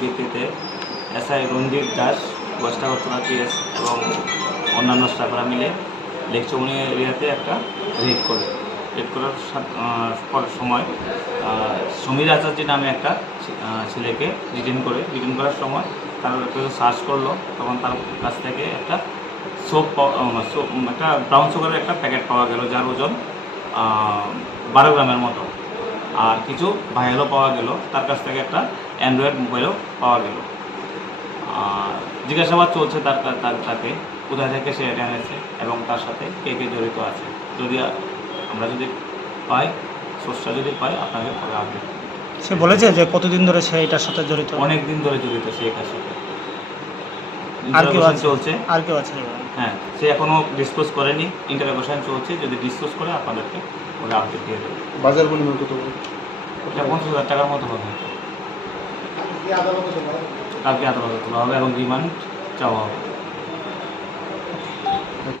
ভিত্তিতে এসআই রঞ্জিত দাস, গোষ্ঠাগোত্রা পিএস এবং অন্যান্য স্টাফরা মিলে লেক চৌমুহনিয়া এরিয়াতে একটা রেড করে। রেড করার সময় সমীর আচার্য নামে একটা ছেলেকে ডিটেইন করার সময় তার সার্চ করলো। তখন তার কাছ থেকে একটা একটা ব্রাউন সুগারের একটা প্যাকেট পাওয়া গেল, যার ওজন 12 গ্রামের মতো। আর কিছু ভাইরালও পাওয়া গেল। তার কাছ থেকে একটা অ্যান্ড্রয়েড মোবাইলও পাওয়া গেল। জিজ্ঞাসাবাদ চলছে তাকে কোথায় থেকে সে এটা এনেছে এবং তার সাথে কে কে জড়িত আছে। আমরা যদি পাই, সোর্সটা যদি পাই, আপনাকে পরে আপডেট। সে বলেছে যে কতদিন ধরে সে এটার সাথে জড়িত? অনেক দিন ধরে জড়িত সে এটার সাথে। আর কেউ চলছে? আর কেউ আছে? হ্যাঁ, সে এখনও ডিসক্লোজ করেনি, ইন্টারোগেশন চলছে। যদি ডিসক্লোজ করে আপনাদেরকে পরে আপডেট দিয়ে দেবে। বাজার বিনিময় কত? এটা 50,000 টাকার মতো হবে। কালকে আদালতে তোলা হবে এবং রিমান্ড চাওয়া হবে।